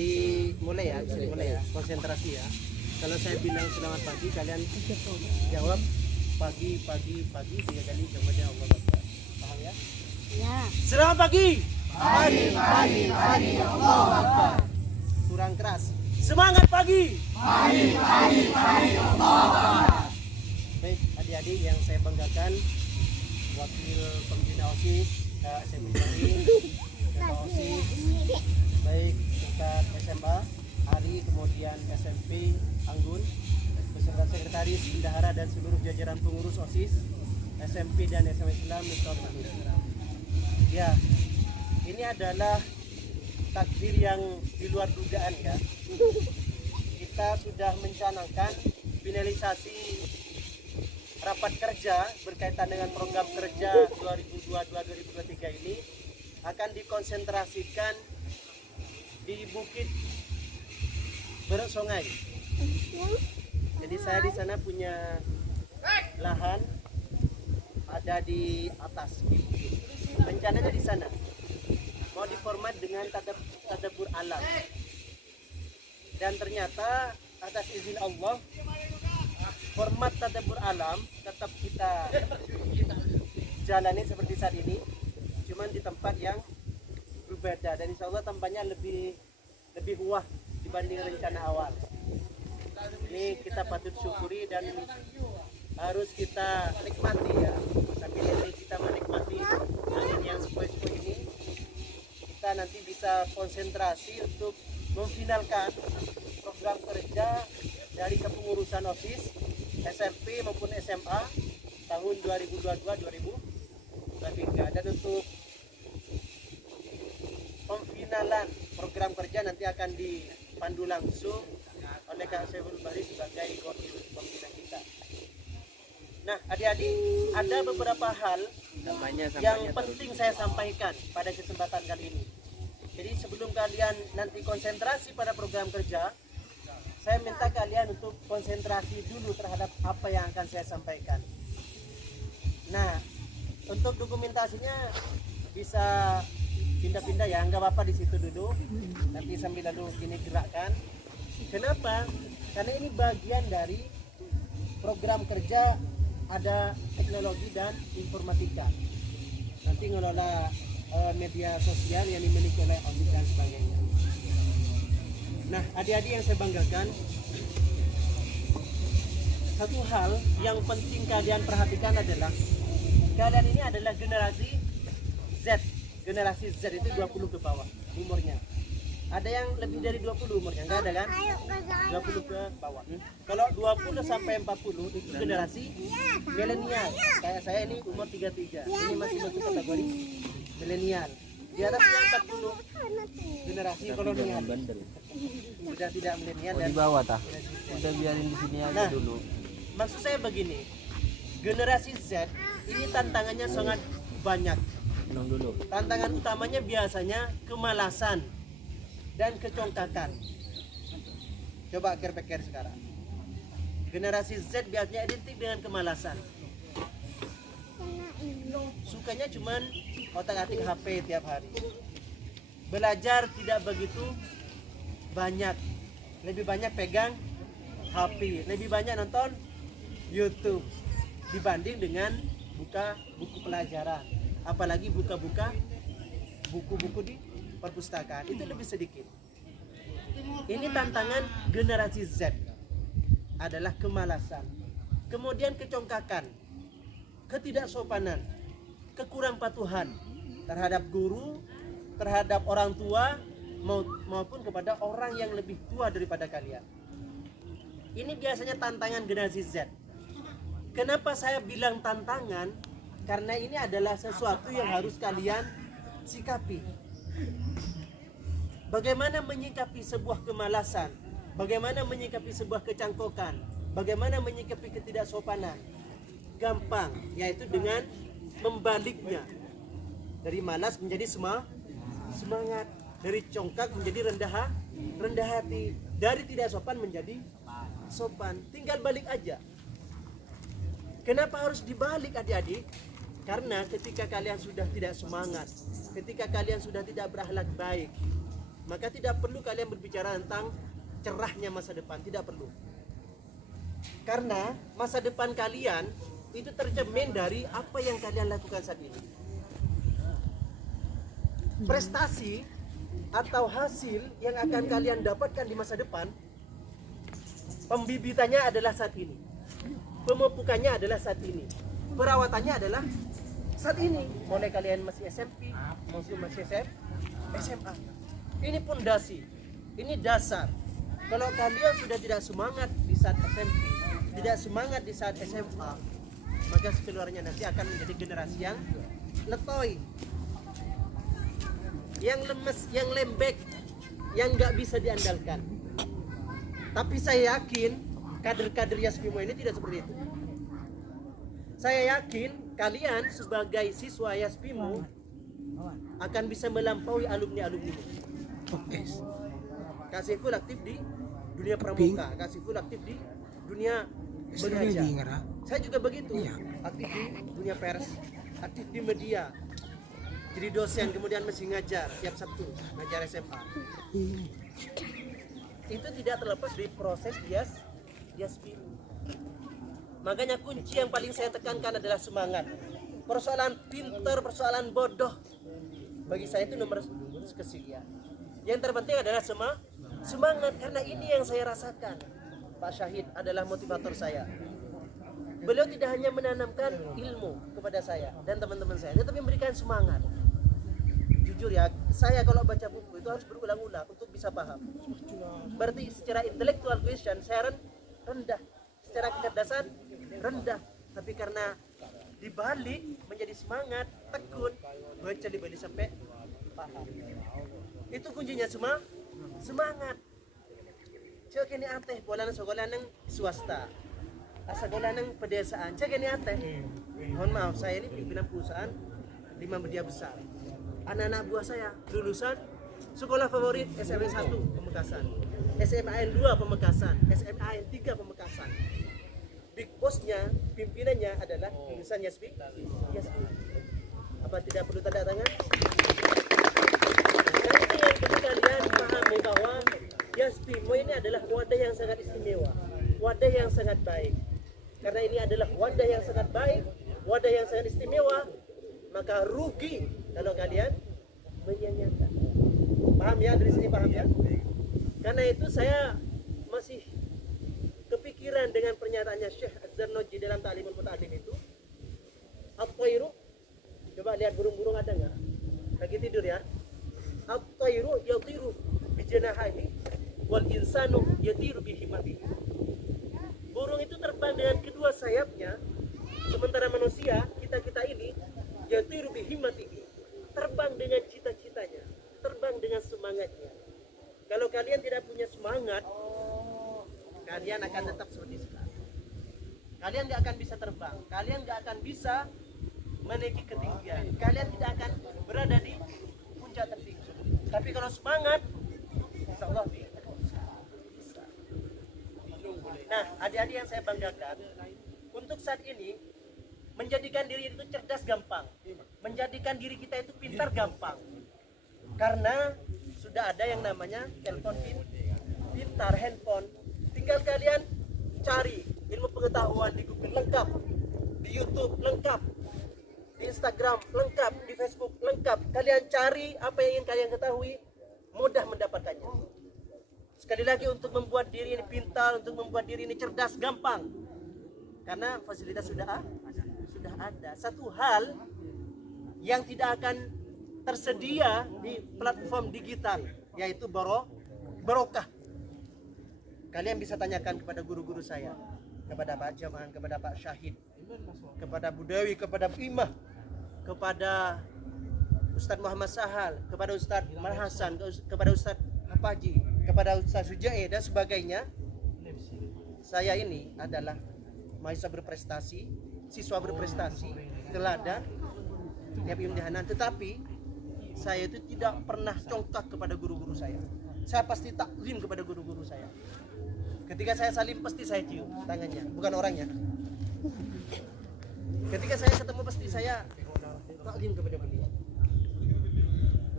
dimulai ya, bisa dimulai ya, konsentrasi ya. Kalau saya bilang selamat pagi, kalian jawab pagi 3 kali, kemudian Allah Akbar. Paham ya? Ya. Selamat pagi. Pagi, Allah Akbar. Kurang keras. Semangat pagi. Pagi, Allah Akbar. Baik, adik-adik yang saya banggakan, wakil pembina OSIS, Kak Semil Jari, Ketua OSIS, baik tingkat SMA, Ari, kemudian SMP, Anggun, beserta sekretaris, bendahara dan seluruh jajaran pengurus OSIS, SMP dan SMA Islam Nusrat Malaysia. Ya, ini adalah takdir yang di luar dugaan ya. Kita sudah mencanangkan finalisasi rapat kerja berkaitan dengan program kerja 2022-2023 ini akan dikonsentrasikan di Bukit Beruk Songai. Jadi saya di sana punya lahan ada di atas di bukit. Rencananya di sana mau diformat dengan tadabbur alam. Dan ternyata atas izin Allah format tadabbur alam tetap kita jalani seperti saat ini, cuman di tempat yang berbeda dan insya Allah tempatnya lebih wah dibanding rencana awal. Ini kita patut syukuri dan harus kita nikmati ya. Sambil ini kita menikmati angin yang sepoi-sepoi ini, kita nanti bisa konsentrasi untuk memfinalkan program kerja dari kepengurusan OSIS SMP maupun SMA tahun 2022-2023. Dan untuk pemfinalan program kerja nanti akan dipandu langsung oleh Kak Syeful Bahri sebagai koordinator pembina kita. Nah, adik-adik, ada beberapa hal yang penting saya sampaikan pada kesempatan kali ini. Jadi sebelum kalian nanti konsentrasi pada program kerja, saya minta kalian untuk konsentrasi dulu terhadap apa yang akan saya sampaikan. Nah, untuk dokumentasinya bisa pindah-pindah ya, nggak apa-apa di situ dulu. Nanti sambil lalu gini gerakkan. Kenapa? Karena ini bagian dari program kerja ada teknologi dan informatika. Nanti ngelola media sosial yang dimiliki oleh OSIS dan sebagainya. Nah, adik-adik yang saya banggakan, satu hal yang penting kalian perhatikan adalah kalian ini adalah generasi Z. Generasi Z itu 20 ke bawah umurnya. Ada yang lebih dari 20 umurnya, enggak ada kan? 20 ke bawah. Kalau 20 sampai 40 itu generasi milenial. Kayak saya ini umur 33. Ini masih masuk kategori milenial. Di atasnya 40 generasi kolonial. Sudah tidak milenial dan di bawah tah. Udah biarin di sini aja dulu. Maksud saya begini. Generasi Z ini tantangannya sangat banyak. Minum dulu. Tantangan utamanya biasanya kemalasan dan kecongkakan. Coba pikir sekarang. Generasi Z biasanya identik dengan kemalasan. Sukanya cuman otak-atik HP tiap hari. Belajar tidak begitu banyak. Lebih banyak pegang HP, lebih banyak nonton YouTube dibanding dengan buka buku pelajaran. Apalagi buka-buka buku-buku di perpustakaan, itu lebih sedikit. Ini tantangan generasi Z adalah kemalasan, kemudian kecongkakan, ketidaksopanan, kekurang patuhan terhadap guru, terhadap orang tua maupun kepada orang yang lebih tua daripada kalian. Ini biasanya tantangan generasi Z. Kenapa saya bilang tantangan? Karena ini adalah sesuatu yang harus kalian sikapi. Bagaimana menyikapi sebuah kemalasan? Bagaimana menyikapi sebuah kecangkokan? Bagaimana menyikapi ketidaksopanan? Gampang, yaitu dengan membaliknya. Dari malas menjadi semangat. Dari congkak menjadi rendah hati. Dari tidak sopan menjadi sopan. Tinggal balik aja. Kenapa harus dibalik adik-adik? Karena ketika kalian sudah tidak semangat, ketika kalian sudah tidak berakhlak baik, maka tidak perlu kalian berbicara tentang cerahnya masa depan, tidak perlu. Karena masa depan kalian itu tercermin dari apa yang kalian lakukan saat ini. Prestasi atau hasil yang akan kalian dapatkan di masa depan, pembibitannya adalah saat ini, pemupukannya adalah saat ini, perawatannya adalah saat ini. Mulai kalian masih SMP, masih SMA. Ini pondasi, ini dasar. Kalau kalian sudah tidak semangat di saat SMP, tidak semangat di saat SMA, maka keluarnya nanti akan menjadi generasi yang letoi, yang lemes, yang lembek, yang nggak bisa diandalkan. Tapi saya yakin kader-kader Yaspimo ini tidak seperti itu. Saya yakin kalian sebagai siswa Yaspimo akan bisa melampaui alumni-alumni. Kak Saiful aktif di dunia pramuka, Kak Saiful aktif di dunia belajar. Saya juga begitu, aktif di dunia pers, aktif di media. Jadi dosen, kemudian masih ngajar tiap Sabtu, ngajar SMA. Itu tidak terlepas dari proses Yaspimo. Makanya kunci yang paling saya tekankan adalah semangat. Persoalan pintar, persoalan bodoh, bagi saya itu nomor sekian. Yang terpenting adalah semangat, karena ini yang saya rasakan. Pak Syahid adalah motivator saya. Beliau tidak hanya menanamkan ilmu kepada saya dan teman-teman saya, tetapi memberikan semangat. Jujur ya, saya kalau baca buku itu harus berulang-ulang untuk bisa paham. Berarti secara intellectual quotient saya rendah, secara kecerdasan rendah, tapi karena dibalik menjadi semangat, tekun, baca dibalik sampai paham. Itu kuncinya semangat. Cek ini ateh bola sekolah nang swasta, sekolah nang pedesaan. Cek ini ateh. Mohon maaf, saya ini pimpinan perusahaan 5 media besar. Anak-anak buah saya lulusan sekolah favorit SMA 1 Pamekasan, SMA N 2 Pamekasan, SMA N 3 Pamekasan. Big bossnya, pimpinannya adalah lulusan Yaspi. Apa tidak perlu tanda tangan? Dan ini yang perlu kalian pahami bahwa Yaspimo ini adalah wadah yang sangat istimewa, wadah yang sangat baik. Karena ini adalah wadah yang sangat baik, wadah yang sangat istimewa, maka rugi kalau kalian menyia-nyiakan. Paham ya, dari sini paham ya? Karena itu saya masih kepikiran dengan pernyataannya Syekh Az-Zarnuji dalam Ta'limul Muta'allim itu. At-tayru, coba lihat burung-burung ada nggak? Lagi tidur ya. At-tayru yatiru bijanahihi wal insanu yatiru bihimatihi. Burung itu terbang dengan kedua sayapnya, sementara manusia, kita ini yatiru bihimatihi, terbang dengan cita-citanya, terbang dengan semangatnya. Kalau kalian tidak punya semangat, kalian akan tetap seperti sekarang. Kalian tidak akan bisa terbang, kalian tidak akan bisa menaiki ketinggian, kalian tidak akan berada di puncak tertinggi. Tapi kalau semangat, insya Allah bisa. Nah, adik-adik yang saya banggakan, untuk saat ini menjadikan diri itu cerdas gampang, menjadikan diri kita itu pintar gampang, karena sudah ada yang namanya telepon pintar, handphone. Tinggal kalian cari ilmu pengetahuan di Google lengkap, di YouTube lengkap, di Instagram lengkap, di Facebook lengkap. Kalian cari apa yang ingin kalian ketahui, mudah mendapatkannya. Sekali lagi, untuk membuat diri ini pintar, untuk membuat diri ini cerdas gampang, karena fasilitas sudah ada. Satu hal yang tidak akan tersedia di platform digital, yaitu barokah. Kalian bisa tanyakan kepada guru-guru saya, kepada Pak Jaman, kepada Pak Syahid, kepada Budawi, kepada Imah, kepada Ustadz Muhammad Sahal, kepada Ustadz Mal Hasan, kepada Ustadz Haji, kepada Ustadz Sujae dan sebagainya. Saya ini adalah mahasiswa berprestasi, siswa berprestasi, teladan, tiap imtihanan, tetapi saya itu tidak pernah congkak kepada guru-guru saya. Saya pasti taklim kepada guru-guru saya. Ketika saya salim pasti saya cium tangannya, bukan orangnya. Ketika saya ketemu pasti saya taklim kepada beliau.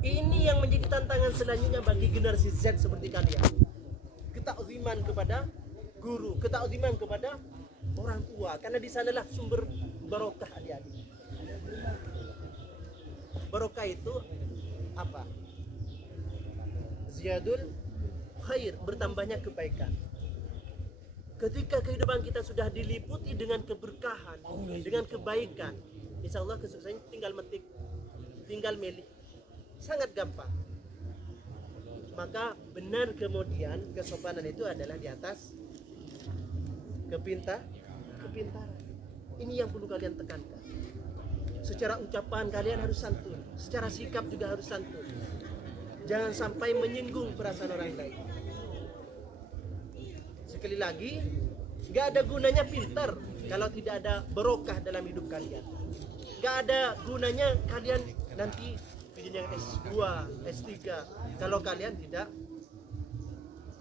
Ini yang menjadi tantangan selanjutnya bagi generasi Z seperti kalian. Ketakziman kepada guru, ketakziman kepada orang tua, karena di sanalah sumber barokah adik-adik. Barokah itu apa? Ziyadul khair, bertambahnya kebaikan. Ketika kehidupan kita sudah diliputi dengan keberkahan, dengan kebaikan, insya Allah kesuksesannya tinggal metik, tinggal milih, sangat gampang. Maka benar kemudian kesopanan itu adalah di atas kepintaran. Ini yang perlu kalian tekankan. Secara ucapan kalian harus santun, secara sikap juga harus santun. Jangan sampai menyinggung perasaan orang lain. Sekali lagi, gak ada gunanya pintar kalau tidak ada barokah dalam hidup kalian. Gak ada gunanya kalian nanti yang S2, S3 kalau kalian tidak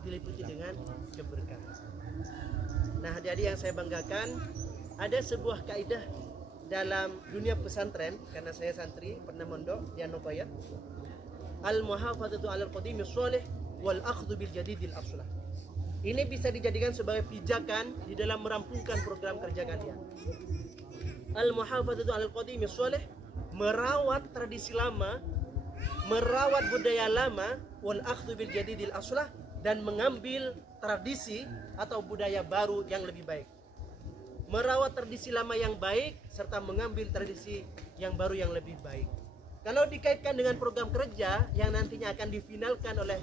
diliputi dengan keberkahan. Nah, adik-adik yang saya banggakan, ada sebuah kaidah dalam dunia pesantren, karena saya santri pernah mondok di Anopaya. Al-muhafadzatu 'alal qadimi shalih wal akhdhu bil jadidil afslah. Ini bisa dijadikan sebagai pijakan di dalam merampungkan program kerja kalian. Al-muhafadzatu 'alal qadimi shalih, merawat tradisi lama, merawat budaya lama, wal akhdhu bil jadidil afslah, dan mengambil tradisi atau budaya baru yang lebih baik. Merawat tradisi lama yang baik serta mengambil tradisi yang baru yang lebih baik. Kalau dikaitkan dengan program kerja yang nantinya akan difinalkan oleh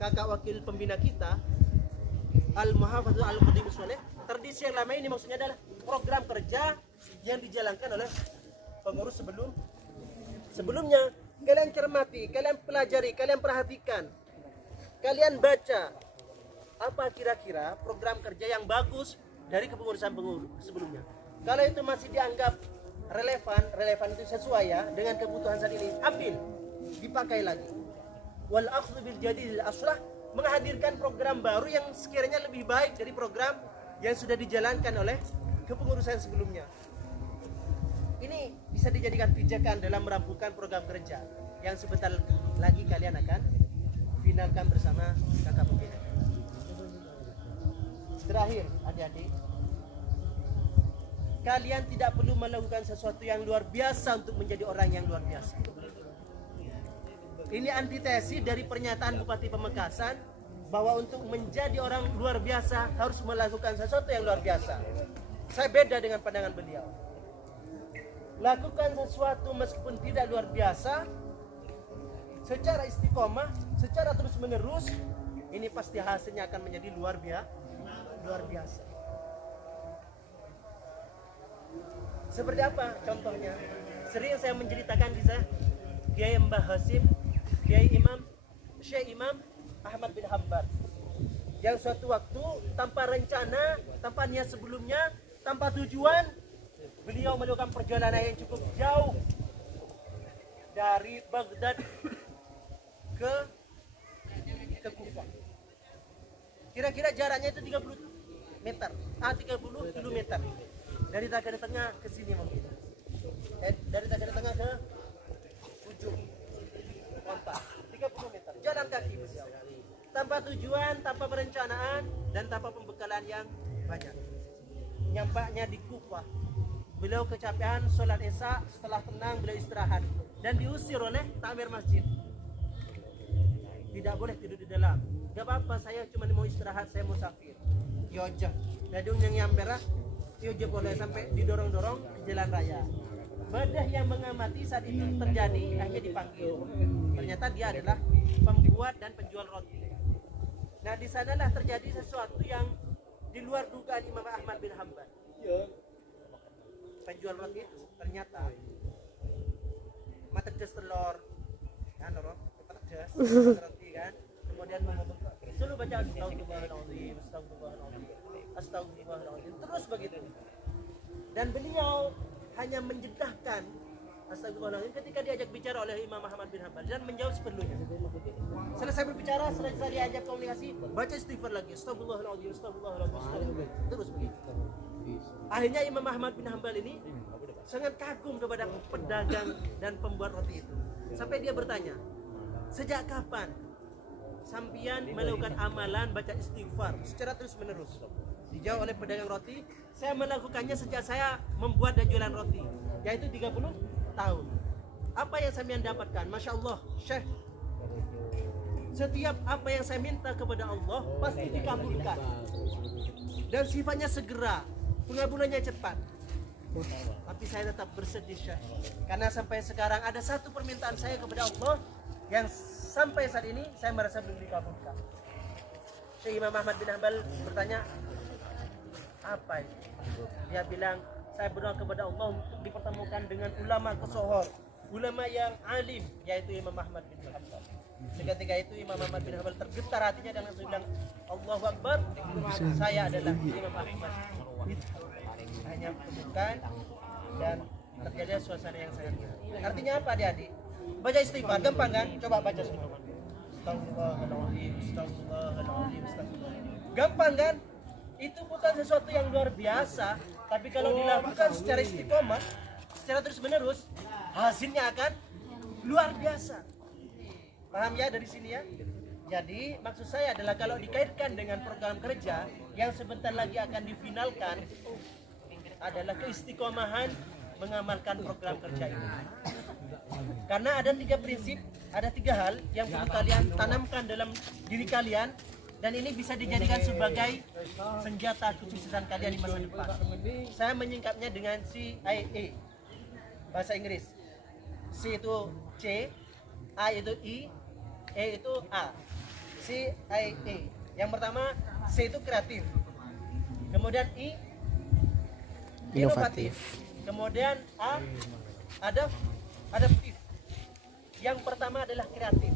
kakak wakil pembina kita, Al-Muhafadzatu 'alal qadimi shalih, tradisi yang lama ini maksudnya adalah program kerja yang dijalankan oleh pengurus sebelumnya. Kalian cermati, kalian pelajari, kalian perhatikan, kalian baca apa kira-kira program kerja yang bagus dari kepengurusan sebelumnya. Kalau itu masih dianggap relevan itu sesuai ya dengan kebutuhan saat ini, ambil, dipakai lagi. Wal akhdhu bil jadidil afslah, menghadirkan program baru yang sekiranya lebih baik dari program yang sudah dijalankan oleh kepengurusan sebelumnya. Ini bisa dijadikan pijakan dalam merampungkan program kerja yang sebentar lagi kalian akan finalkan bersama kakak pembina. Terakhir, adik-adik, kalian tidak perlu melakukan sesuatu yang luar biasa untuk menjadi orang yang luar biasa. Ini antitesi dari pernyataan Bupati Pamekasan bahwa untuk menjadi orang luar biasa harus melakukan sesuatu yang luar biasa. Saya beda dengan pandangan beliau. Lakukan sesuatu meskipun tidak luar biasa, secara istiqomah, secara terus menerus, ini pasti hasilnya akan menjadi luar biasa. Seperti apa contohnya? Sering saya menceritakan kisah Kiai Mbah Hasim, Kiai Syekh Imam Ahmad bin Hanbal, yang suatu waktu tanpa rencana, tanpa niat sebelumnya, tanpa tujuan, beliau melakukan perjalanan yang cukup jauh dari Baghdad ke Kufah. Kira-kira jaraknya itu 30 meter, 30 kilometer. Dari Tagana Tengah ke sini mungkin. Dari Tagana Tengah ke ujung Kontak, 30 meter. Jalan kaki beliau. Tanpa tujuan, tanpa perencanaan, dan tanpa pembekalan yang banyak. Nyampaknya di Kufah. Beliau kecapean, sholat isya, setelah tenang beliau istirahat dan diusir oleh takmir masjid. Tidak boleh tidur di dalam. Gak apa-apa, saya cuma mau istirahat, saya musafir. Yojah. Dadung yang nyamperah, yojah boleh sampai didorong-dorong ke jalan raya. Badah yang mengamati saat itu terjadi, akhirnya dipanggil. Ternyata dia adalah pembuat dan penjual roti. Nah, di sanalah terjadi sesuatu yang di luar dugaan Imam Ahmad bin Hanbal. Penjual roti itu ternyata matedes telur kan lho, matedes roti kan, kemudian ngomong selalu baca astagfirullahaladzim terus begitu, dan beliau hanya menjedahkan astagfirullahaladzim ketika diajak bicara oleh Imam Ahmad bin Hanbal dan menjawab seperlunya. Selesai berbicara, selesai diajak komunikasi, baca istighfar lagi, astagfirullahaladzim terus begitu. Akhirnya Imam Ahmad bin Hanbal ini sangat kagum kepada pedagang dan pembuat roti itu. Sampai dia bertanya, Sejak kapan sampian melakukan amalan baca istighfar secara terus menerus? Dijawab oleh pedagang roti, saya melakukannya sejak saya membuat dan jualan roti, yaitu 30 tahun. Apa yang sampean dapatkan? Masya Allah, Syekh, setiap apa yang saya minta kepada Allah pasti dikabulkan, dan sifatnya segera, pengabulannya cepat. Tapi saya tetap bersedih, Syekh, karena sampai sekarang ada satu permintaan saya kepada Allah yang sampai saat ini saya merasa belum dikabulkan. Syekh Imam Ahmad bin Hanbal bertanya, apa itu? Dia bilang, saya berdoa kepada Allah untuk dipertemukan dengan ulama kesohor, ulama yang alim, yaitu Imam Ahmad bin Hanbal. Seketika itu Imam Ahmad bin Hanbal tergetar hatinya dan langsung bilang, Allahu Akbar, saya adalah Imam Ahmad. Hanya pertemukan dan terjadi suasana yang sangat indah. Artinya apa adik-adik? Baca istighfar, gampang kan? Coba baca semua. Astagfirullahaladzim, astagfirullahaladzim, astagfirullahaladzim. Gampang kan? Itu bukan sesuatu yang luar biasa, tapi kalau dilakukan secara istiqomah, secara terus menerus, hasilnya akan luar biasa. Paham ya dari sini ya? Jadi maksud saya adalah kalau dikaitkan dengan program kerja yang sebentar lagi akan difinalkan, adalah keistiqomahan mengamalkan program kerja ini. Karena ada 3 prinsip, ada 3 hal yang perlu kalian tanamkan dalam diri kalian, dan ini bisa dijadikan sebagai senjata kesuksesan kalian di masa depan. Saya menyingkapnya dengan CIA, bahasa Inggris. C itu C, A itu I, E itu A. CIA. Yang pertama, C itu kreatif. Kemudian I, inovatif. Kemudian A, adaptif. Yang pertama adalah kreatif.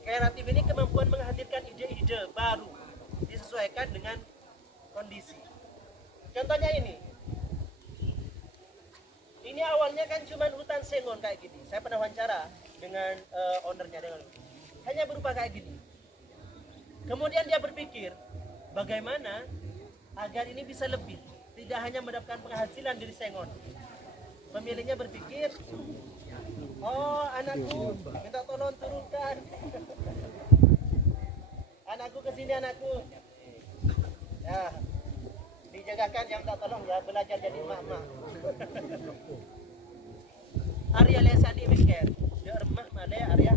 Kreatif ini kemampuan menghadirkan ide-ide baru disesuaikan dengan kondisi. Contohnya ini awalnya kan cuma hutan sengon kayak gini. Saya pernah wawancara dengan ownernya, hanya berupa kayak gini. Kemudian dia berpikir bagaimana agar ini bisa lebih, tidak hanya mendapatkan penghasilan dari sengon. Pemiliknya berpikir, oh anakku minta tolong turunkan, anakku kesini anakku, ya dijagakan yang tak tolong ya, belajar jadi emak-emak. Arya lesa di mikir, dia remah malaya Arya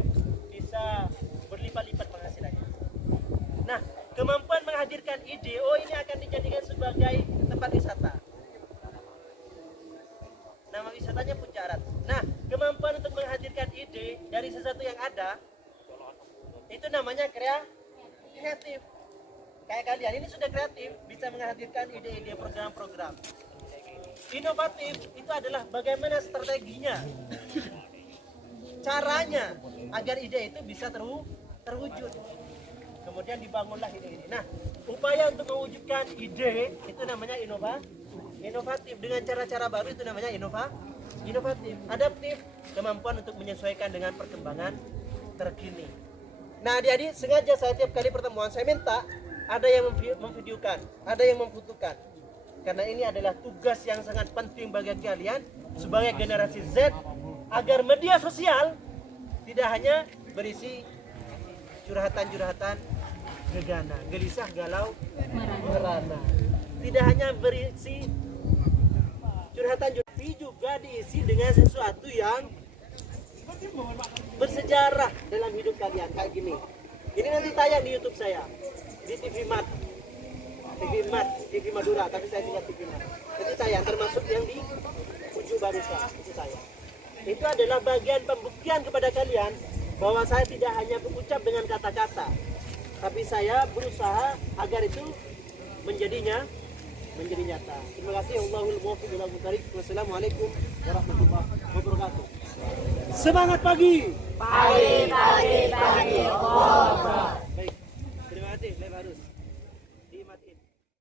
bisa berlipat-lipat penghasilannya. Nah, kemampuan menghadirkan ide, oh ini akan dijadikan sebagai tempat wisata. Nama wisatanya Puncak Arat. Nah, kemampuan untuk menghadirkan ide dari sesuatu yang ada, itu namanya kreatif. Kayak kalian ini sudah kreatif, bisa menghadirkan ide-ide program-program. Inovatif itu adalah bagaimana strateginya, caranya agar ide itu bisa terwujud. Kemudian dibangunlah ide-ide. Nah, upaya untuk mewujudkan ide itu namanya inovatif. Dengan cara-cara baru itu namanya inovatif. Adaptif, kemampuan untuk menyesuaikan dengan perkembangan terkini. Nah, adik-adik, sengaja saya tiap kali pertemuan saya minta ada yang memvideokan, ada yang memfotokan. Karena ini adalah tugas yang sangat penting bagi kalian sebagai generasi Z, agar media sosial tidak hanya berisi curhatan-curhatan gegana, gelisah, galau, merana. Tidak hanya berisi curhatan, tapi juga diisi dengan sesuatu yang bersejarah dalam hidup kalian. Kayak gini. Ini nanti tayang di YouTube saya, di TV Madura, tapi saya tinggal TV Mat. Jadi tayang, termasuk yang di Uju Barusa, itu saya. Itu adalah bagian pembuktian kepada kalian bahwa saya tidak hanya berucap dengan kata-kata, tapi saya berusaha agar itu menjadi nyata. Terima kasih. Allahul muwaffiq ila aqwamit thoriq. Wassalamualaikum warahmatullahi wabarakatuh. Semangat pagi. Pagi.